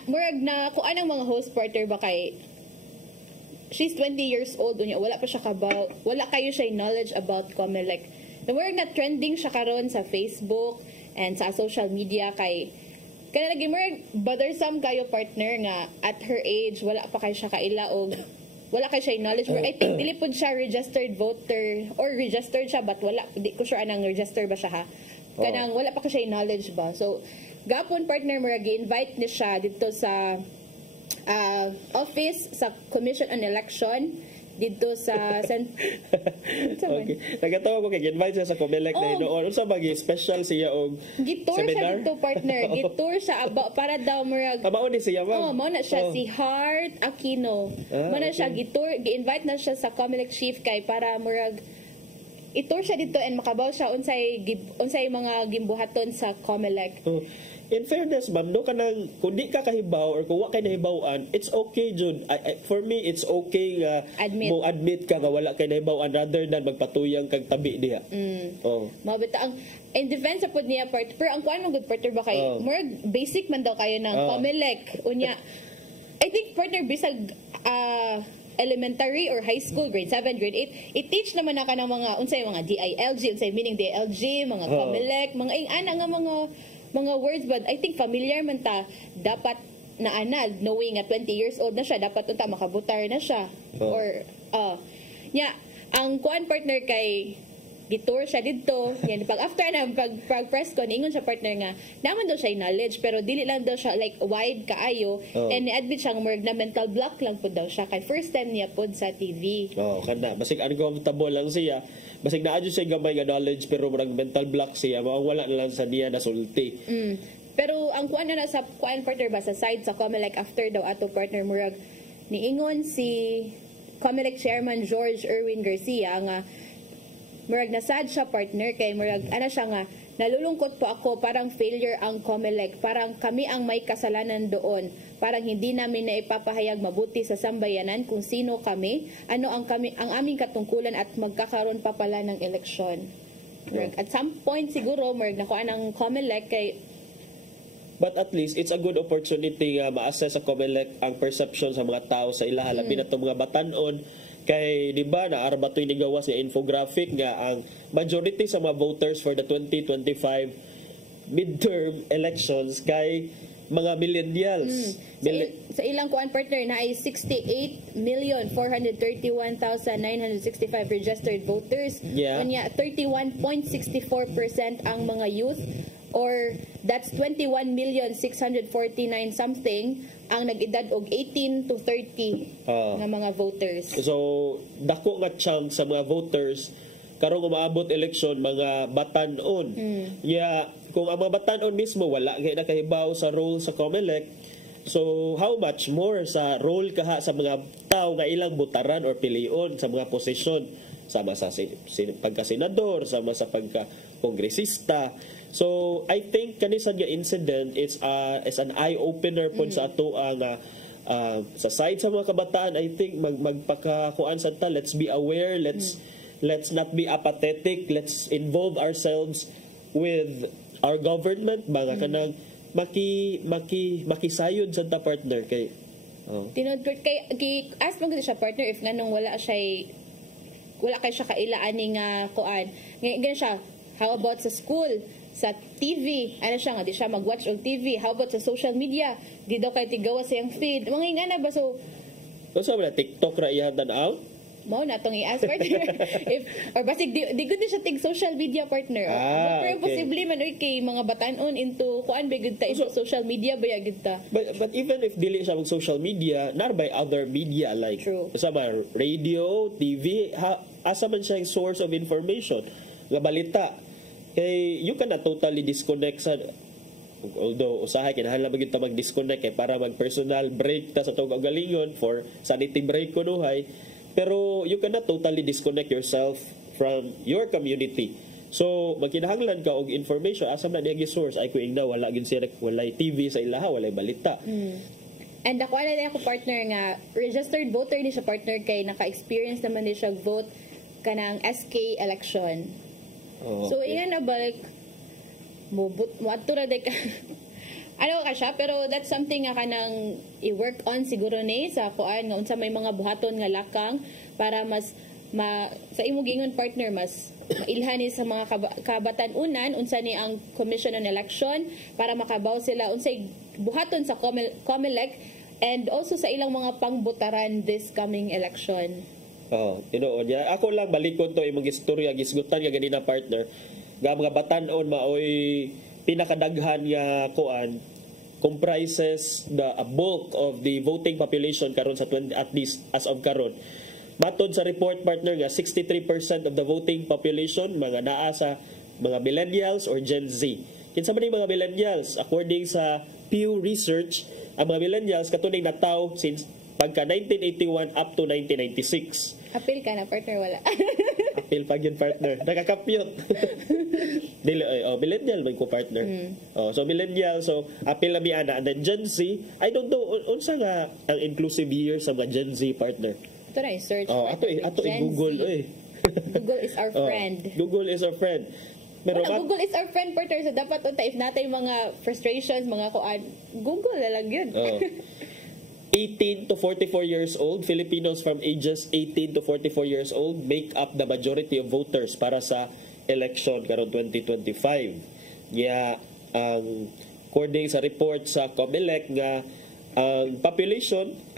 Murag na kung anong mga host partner ba kay she's 20 years old unya wala pa siya kabaw wala kayo siya knowledge about COMELEC. The word na trending siya karon sa Facebook and sa social media kay kaya lagi murag bothersome kayo partner nga at her age wala pa kayo siya kaila og wala kayo siya knowledge. I think dili pud siya registered voter or registered siya but wala di ko sure anang register ba siya ha. Kanang wala pa ko siya knowledge ba. So gapon partner murag gi-invite ni siya dito sa office sa Commission on Election dito sa okay. Nagatawa ko kay invite siya sa COMELEC na inoon. Unsa ba special siya og gitur siya dito partner. Gitur siya about para daw murag mao ni siya ba? Mao na siya si Heart Aquino. Mao na siya gitur gi-invite na siya sa COMELEC chief kay para murag itur siya dito and makabaw siya unsay mga gimbuhaton sa COMELEC. In fairness, ma'am, no kanang kung di ka kahibaw or kung wa kay nahibawan, it's okay jud. For me, it's okay nga mo admit ka nga wala kay nahibawan rather than magpatuyang kag tabi diha. Mabita ang in defense pud niya part pero ang kuan mo good partner ba kay more basic man daw kayo ng COMELEC. Unya I think partner bisag elementary or high school grade 7 grade 8 i-teach naman na ka ng mga unsay mga DILG unsay meaning DILG mga COMELEC mga ingana nga mga words but I think familiar man ta dapat na anal knowing at 20 years old na siya dapat unta makabutar na siya or ang kuan partner kay gitur siya dito yan pag after na pag press ko ningon siya partner nga naman daw siya knowledge pero dili lang daw siya like wide kaayo and admit siya nga na mental block lang pud daw siya kay first time niya pud sa TV kana basig uncomfortable lang siya basig naadyo siya gamay nga knowledge pero murag mental block siya wala na lang sa niya nasulti. Pero ang kuan na sa kuan partner ba sa side sa COMELEC after daw ato partner murag niingon si COMELEC chairman George Erwin Garcia nga murag nasad siya partner kay murag ana siya nga nalulungkot po ako parang failure ang COMELEC parang kami ang may kasalanan doon parang hindi namin na ipapahayag mabuti sa sambayanan kung sino kami ano ang aming katungkulan at magkakaroon pa pala ng eleksyon at some point siguro murag nakuha ng COMELEC kay but at least it's a good opportunity nga ma-assess sa COMELEC ang perception sa mga tao sa ilaha labi na mga batan-on kay di ba naarba to'y nigawas nga infographic nga ang majority sa mga voters for the 2025 midterm elections kay mga millennials. Sa ilang kuan partner na ay 68,431,965 registered voters. Yeah. Unya 31.64% ang mga youth, or that's 21,649 something ang nag-edad og 18 to 30 nga mga voters. So dako nga chunk sa mga voters karong umaabot eleksyon mga batan-on. Kung ang mga batan-on mismo wala gay nakahibaw sa role sa COMELEC, so how much more sa role kaha sa mga tao nga ilang butaran or pilion sa mga posisyon, sama sa pagka-senador, sama sa pagka-kongresista. So I think kanisad nga incident is an eye-opener po sa ato ang sa side sa mga kabataan. I think magpakakuan sa ta, let's be aware, let's not be apathetic, let's involve ourselves with our government, mga kanang makisayod sa ta partner kay tinod kay ask mo siya partner if nganong wala kay siya kailaan nga kuan ganyan siya. How about sa school, sa TV, ano siya nga di siya mag-watch og TV. How about sa social media, di daw kay tigawa sa iyang feed, mga na ba? So wala TikTok ra iya tanaw mo na tong i-ask partner if or basig di good siya tig social media partner. Pero posible man kay mga batan-on into kuan ba gud ta into social media ba gud ta. But even if dili siya mag social media, not by other media like sa radio, TV, asa man siya source of information nga balita. Kay you cannot totally disconnect sa, although usahay kinahanglan ba gyud ta mag-disconnect kay para mag personal break ta sa tong kagalingon for sanity break kunuhay. Pero you cannot totally disconnect yourself from your community. So magkinahanglan ka og information asa man niya source ay kuing na wala gyud siya walay TV sa ilaha, walay balita. And ako na ako partner nga registered voter ni siya partner kay naka-experience naman ni siya vote kanang SK election. So iyan na balik mo ato ra day ano ka siya, pero that's something nga kanang i-work on siguro ni sa kuan nga unsa may mga buhaton nga lakang para mas sa imong gingon partner mas mailhan ni sa mga kabatan-unan unsa ni ang Commission on Election para makabaw sila unsay buhaton sa COMELEC and also sa ilang mga pangbutaran this coming election. Tinuod niya. Ako lang balikon to imong istorya gisgutan nga ganina partner. Nga mga batan-on maoy pinakadaghan nga kuan comprises the bulk of the voting population karon sa 20, at least as of karon. Matod sa report partner nga 63% of the voting population mga naa sa mga millennials or Gen Z. Kinsa man mga millennials according sa Pew Research, ang mga millennials katunay nataw since pagka 1981 up to 1996. Apil ka na partner wala. Apil pag yun partner. Nakakapyot. Millennial man ko partner. So millennial, so apil na mi ana. And then Gen Z, I don't know unsa nga ang inclusive year sa mga Gen Z partner. Ito na search. Ato Google Google is our friend. Google is our friend. Pero Google is our friend partner, so dapat unta if natay mga frustrations, mga kuan, Google na lang yun. 18 to 44 years old, Filipinos from ages 18 to 44 years old make up the majority of voters para sa election karon 2025. According sa report sa COMELEC nga ang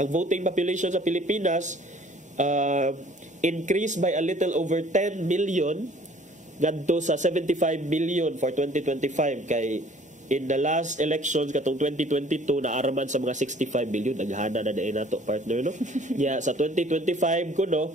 voting population sa Pilipinas increased by a little over 10 million ngadto sa 75 million for 2025 kay in the last elections katong 2022 naaraman sa mga 65 billion naghana na dai nato partner no. Sa 2025 kuno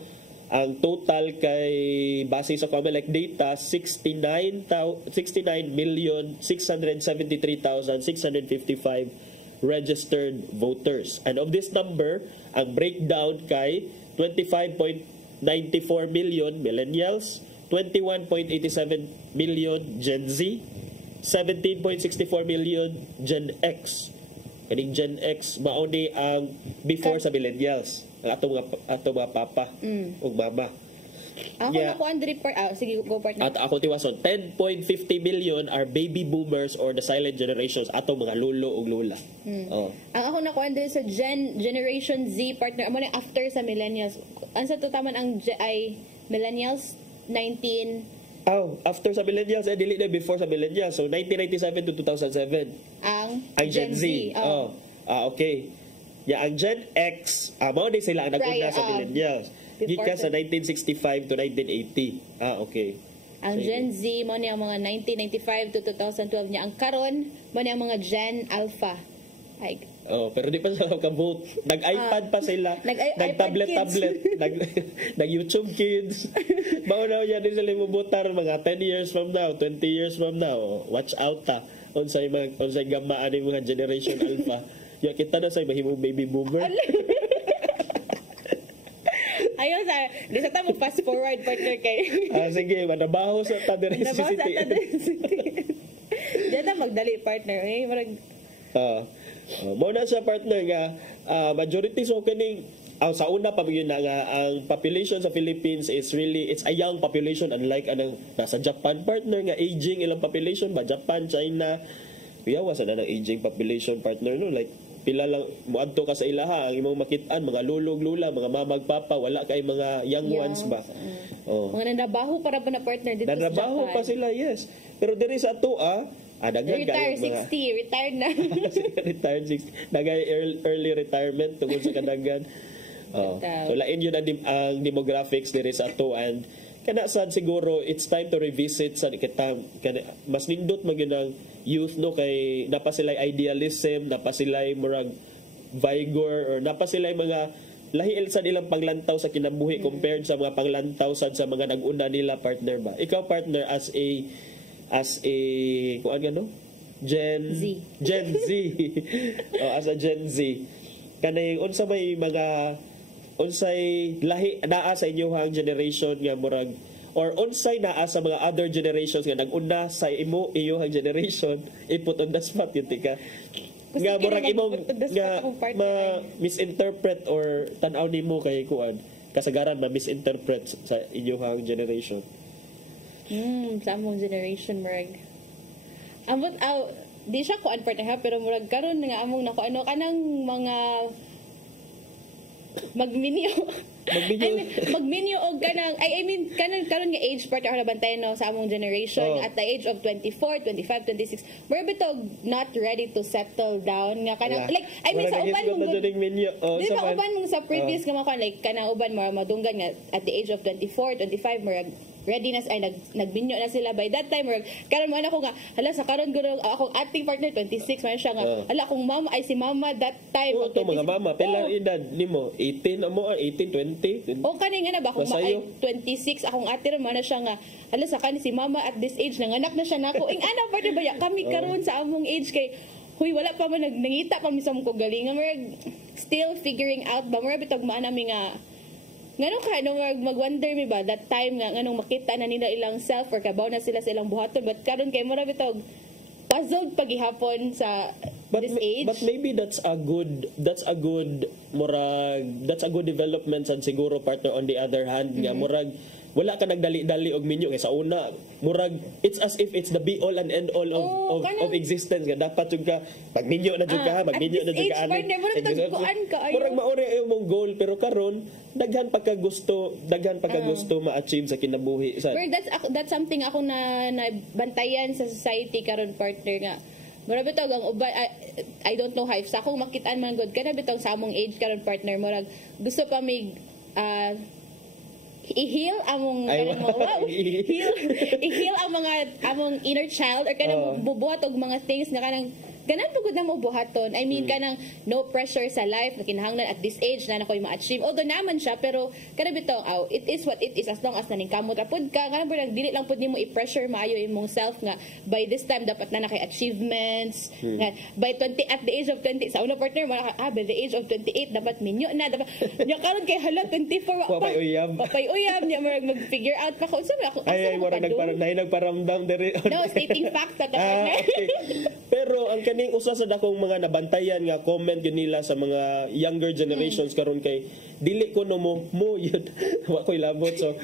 ang total kay base sa COMELEC data 69,673,655 registered voters. And of this number, ang breakdown kay 25.94 million millennials, 21.87 million Gen Z, 17.64 million Gen X. Kaning Gen X mao ni ang before sa millennials. Ang ato mga papa ug mama. Ako na ko sige go partner. At ako tiwason 10.50 million are baby boomers or the silent generations ato mga lolo ug lola. Ang ako na ko sa generation Z partner amo na after sa millennials. Ansa to taman ang ay millennials 19 After sa millennials, dili na before sa millennials. So 1997 to 2007. Ang Gen Z. Okay. Ang Gen X, mao din sila ang nag-una sa millennials. Gikan sa 1965 to 1980. Okay. Ang Gen Z mo niya mga 1995 to 2012 niya. Ang karon mo niya mga Gen Alpha. Pero di pa sila ka-vote. Nag-iPad pa sila. Nag-tablet. Nag-YouTube Kids. Mauna yan din sila mubutar mga 10 years from now, 20 years from now. Watch out ta. Unsay gamaan ng mga Generation Alpha. Ya kita na sa mahimong baby boomer. Ayun sa, di sa ta mo fast forward partner kay. Sige, manabaho sa ta dire sa city. Diyan na magdali partner. Mao na siya partner nga majority so kining sa una pa yun na nga ang population sa Philippines is really it's a young population unlike anang nasa Japan partner nga aging ilang population ba Japan, China piyawas na ng aging population partner no like pila lang muadto ka sa ilaha ang imong makitaan mga lulog lula mga mamag papa wala kay mga young ones ba mga nandabaho para ba na partner dito sa Japan nandabaho pa sila yes pero diri sa ato retire 60, retired na. Retired 60. Nagay early retirement tungkol sa kadagan. So lain yun ang demographics diri sa ato and kana sad siguro it's time to revisit sa kita mas nindot magyud youth no kay napa sila idealism, napa sila murag vigor or napa sila mga lahi sa ilang panglantaw sa kinabuhi compared sa mga panglantaw sa mga nag-una nila partner ba. Ikaw partner as a kuan gano Gen Z as a Gen Z kanay unsa may mga unsay lahi naa sa inyong generation nga murag or unsay naa sa mga other generations nga nag-una sa iyong generation iput on the spot yun tika nga murag imong nga misinterpret or tan-aw nimo kay kuan kasagaran ma-misinterpret sa inyong generation. Sa among generation murag amot di siya kuan partner pero murag karon nga among nako ano kanang mga magminyo og kanang I mean kanang karon nga age partner na bantayan no sa among generation at the age of 24, 25, 26 we're bitog not ready to settle down nga kanang like I mean sa uban mong di ba uban mong sa previous nga mga like kanang uban mo madunggan nga at the age of 24, 25 murag ready na ay nagbinyo na sila by that time or karon man ako nga hala sa karon guro akong ating partner 26 man siya nga hala akong mama ay si mama that time to mga mama pila edad nimo 18 amo 18 20 kaning ana ba akong ay 26 akong ate man na siya nga hala sa kani si mama at this age nanganak na siya nako ing ana partner ba kami karon sa among age kay huy wala pa man nangita pa mi sa mong galingan still figuring out ba mo bitog maanami nga ngano ka mag-wonder mi ba that time nga nganong makita na nila ilang self or kabaw na sila sa ilang buhaton but karon kay mura bitog puzzled pagihapon sa this age but maybe that's a good development sad siguro partner on the other hand nga murag wala ka nagdali-dali og minyo kay sa una murag it's as if it's the be all and end all of existence nga dapat jud ka magminyo na jud ka magminyo na jud ka murag maori ay mong goal pero karon daghan pagka gusto ma-achieve sa kinabuhi but that's something ako na bantayan sa society karon partner nga mura bitog ang uban I don't know how if sa akong makitaan man good kana bitog sa among age karon partner murag gusto pa mig i-heal among i-heal ang mga among inner child or kanang bubuhat og mga things na kanang ganan pugod na mo buhaton I mean kanang no pressure sa life na kinahanglan at this age na nakoy ma-achieve although naman siya pero kana bitaw it is what it is as long as naning kamot ra pud ka kanang burang dili lang pud nimo i-pressure maayo imong self nga by this time dapat na nakay achievements nga by 20 at the age of 20 sa una partner by the age of 28 dapat minyo na dapat nya karon kay hala 24 papay uyab niya mag-figure out pa ko unsa ba ako ay wala nagparamdam diri no stating facts at partner pero ang kaning usa sa dakong mga nabantayan nga comment yun nila sa mga younger generations karon kay dili ko no mo yun wa koy labot so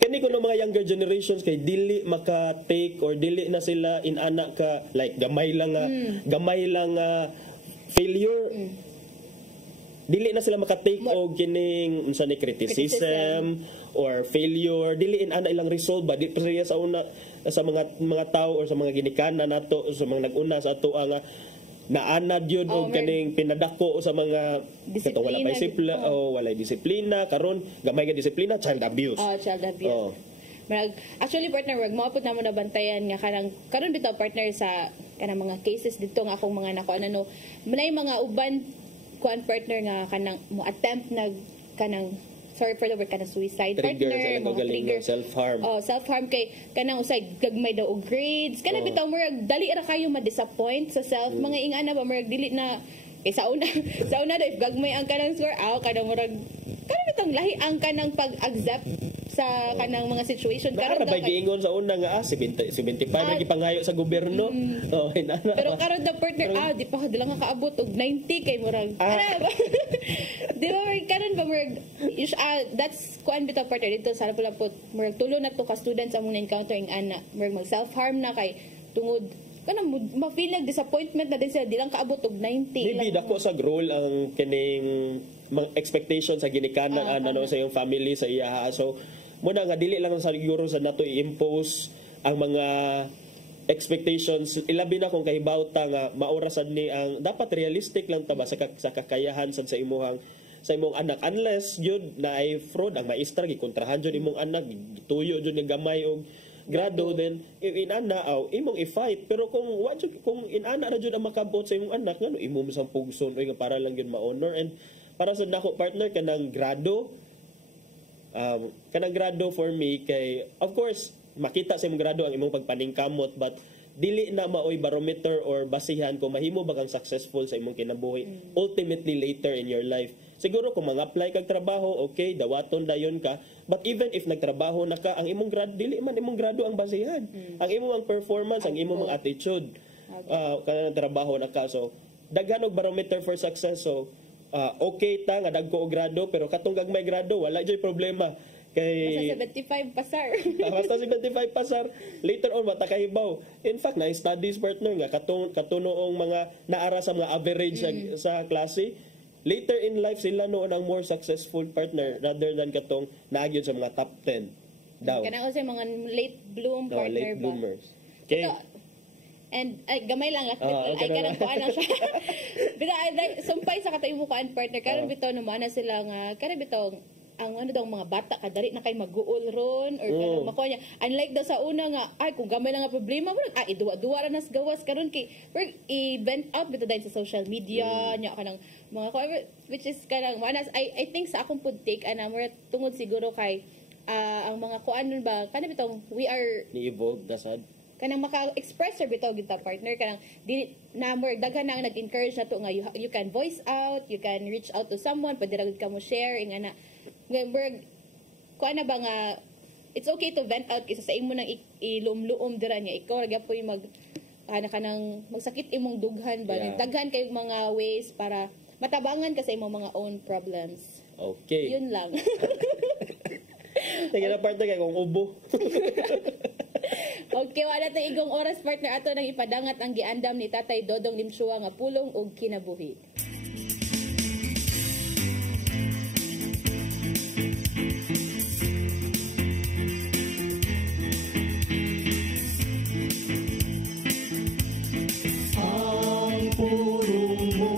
kani ko no mga younger generations kay dili maka-take or dili na sila inana ka like gamay lang failure dili na sila makatake og kining unsa ni criticism or failure, dili ana ilang resolve ba di pa sa una sa mga tao or sa mga ginikanan nato sa mga nag-una sa ato nga naanad yun og kaning pinadako sa mga kato wala pa disiplina walay disiplina karon gamay nga disiplina, child abuse. Child abuse. Actually partner wag mo apod na mo nabantayan nga kanang karon bitaw partner sa kanang mga cases dito nga akong mga nakuan ano manay mga uban kuan partner nga kanang mo attempt na kanang sorry for the word kanang suicide trigger, partner mga trigger self-harm. Self-harm kay kanang usay gagmay daw og grades kana bitaw murag dali ra kayo ma-disappoint sa self mga ingana ba murag dili na sa una daw if gagmay ang kanang score kanang murag kanang bitong lahi ang kanang pag-accept sa kanang mga situation karon ba giingon sa una nga 75 lagi pangayo sa gobyerno. Pero karon the partner di pa dila nga kaabot og 90 kay murag di ba karon ba murag that's kuan bitaw partner dito sa pula po murag tulo na to ka students among na-encounter ing ana murag mag self-harm na kay tungod kanang ma-feel like disappointment na din sila di lang kaabot og 90 maybe dako sa role ang kining mga expectations sa ginikanan ano sa iyong family sa iya so muna nga dili lang sa siguro sa nato i-impose ang mga expectations ilabi na kung kahibawta nga maorasan ni ang dapat realistic lang ta ba sa kakayahan sa imong anak unless jud na ay fraud ang maestra gikontrahan jud imong anak tuyo jud nga gamay og grado then inana imong i-fight pero kung inana ra jud ang makabot sa imong anak ngano imo sa pugson nga para lang yun ma-honor and para sa nako partner kanang grado for me kay of course makita sa imong grado ang imong pagpaningkamot but dili na maoy barometer or basihan kung mahimo ba kang successful sa imong kinabuhi ultimately later in your life. Siguro kung mag-apply kag trabaho okay dawaton dayon ka but even if nagtrabaho na ka ang imong grado dili man imong grado ang basihan ang imong performance ang imong attitude kanang trabaho na ka so daghan og barometer for success so okay ta nga dagko og grado pero katong gagmay grado wala joy problema kay basta 75 pasar basta 75 pasar later on mata kahibaw in fact na studies partner nga katunoong mga naara sa mga average sa klase later in life sila noon ang more successful partner rather than katong naagyon sa mga top 10 daw kanang usay mga late bloom partner late bloomers okay. And gamay lang ay kanang kuan lang siya. Bitaw sumpay sa katay mo kuan partner karon bitaw naman na sila nga karon bitaw ang ano daw mga bata kadali na kay mag-uol ron or kanang makuha niya unlike daw sa una nga ay kung gamay lang nga problema mo iduwa-duwa ra nas gawas karon kay i-vent out bitaw dahil sa social media nya kanang mga which is kanang manas I think sa akong pud take ana mo tungod siguro kay ang mga kuan nun ba kanang bitaw we are ni-evolve dasad kanang maka-express or bitaw kita partner kanang di na more daghan na nag-encourage na to nga you can voice out you can reach out to someone pwede ra gud ka mo share ing ana kuan na ba nga it's okay to vent out kaysa sa imo nang ilumluom dira niya ikaw ra gyapon mag kanang magsakit imong dughan ba daghan kay mga ways para matabangan ka sa imong mga own problems okay yun lang tingala partner kay kung ubo Okay, wala tayong igong oras partner ato nang ipadangat ang giandam ni Tatay Dodong Limsua nga pulong og kinabuhi. Ang pulong mo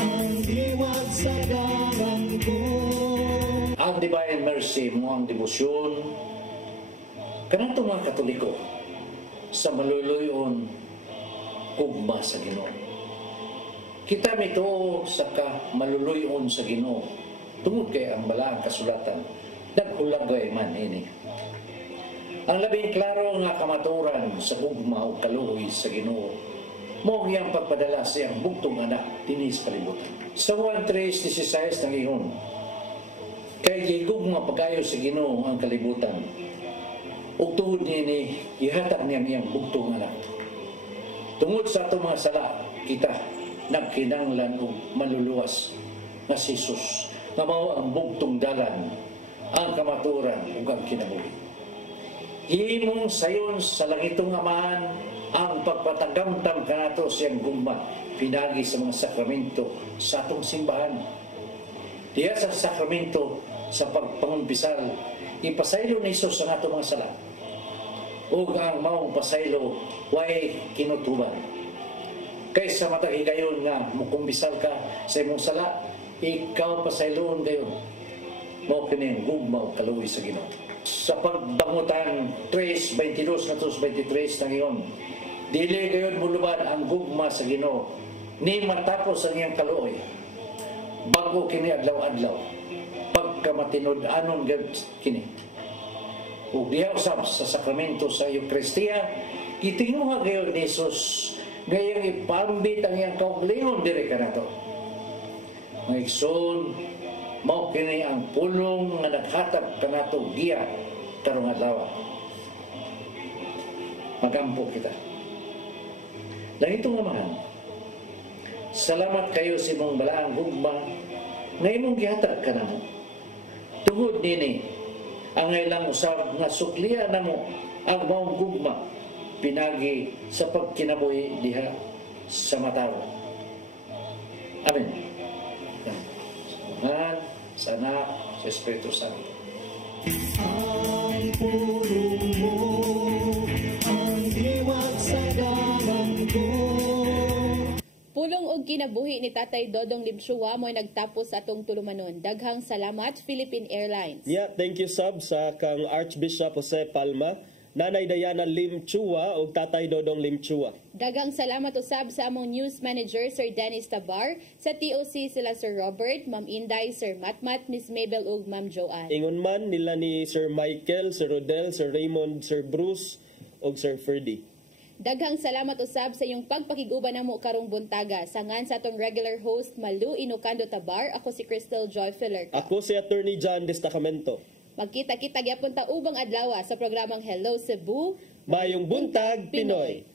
ang diwag sa dalan ko. Ang Divine Mercy mo ang debosyon kanang mga Katoliko sa maluluyon ugma sa Ginoo. Kita mito sa maluluyon sa Ginoo tungod kay ang balaang kasulatan naghulagay man ini. Ang labing klaro nga kamaturan sa ugma o kaluoy sa Ginoo mo giyang pagpadala sa iyang bugtong anak dinhi sa kalibutan. Sa Juan 3:16 nang ihon kay gigugma pagayo sa Ginoo ang kalibutan ug tungod niini ihatag niya iyang bugtong anak. Tungod sa ato mga sala kita nagkinanglan og maluluwas nga si Jesus nga mao ang bugtong dalan ang kamaturan ug ang kinabuhi. Himong sayon sa langitong Amahan ang pagpatagamtam kanato siyang gugma pinagi sa mga sakramento sa atong simbahan. Diya sa sakramento sa pagpangumpisal, ipasaylo ni Isus ang atong mga sala. Ug ang maong pasaylo way kinutuban. Kaysa matag higayon nga mukumbisal ka sa imong sala, ikaw pasayloon gayon. Mao kini ang gugma ug kaluoy sa Ginoo. Sa pagbangutan 3:22 na 23 na ngayon, dili gayon muluban ang gugma sa Ginoo ni matapos ang iyang kaluoy. Bago kini adlaw-adlaw, pagka matinud-anon kini. Ug diha usab sa sakramento sa Eucharistia, gitinguha gayon ni Jesus ngayong ipambit ang iyang kaugalingon diri kanato. Mga igsoon, mao kini ang pulong nga naghatag kanato giya karong adlaw. Magampo kita. Langito nga man, salamat kayo sa imong balaang gugma nga imong gihatag kanamo. Tungod nini, ang ilang usab nga suklian namo ang maong gugma pinagi sa pagkinabuhi diha sa matawo. Amen. Sa Anak, sa Anak, sa Espiritu Santo. Ang pulong mo, ang liwat sa dalan ko. Pulong og kinabuhi ni Tatay Dodong Limchua mo nagtapos atong tulumanon. Daghang salamat Philippine Airlines. Yeah, thank you sub sa kang Archbishop Jose Palma, Nanay Diana Limchua ug Tatay Dodong Limchua. Daghang salamat usab sa among news manager Sir Dennis Tabar, sa TOC sila Sir Robert, Ma'am Inday, Sir Matmat, Miss Mabel ug Ma'am Joanne. Ingon man nila ni Sir Michael, Sir Rodel, Sir Raymond, Sir Bruce ug Sir Ferdy. Daghang salamat usab sa iyong pagpakiguban namo karong buntaga. Sangan sa atong regular host Malu Inocando Tabar, ako si Crystal Joy Filler. Ako si Attorney John Destacamento. Magkita-kita gyapon ta ubang adlaw sa programang Hello Cebu. Mayong buntag Pinoy.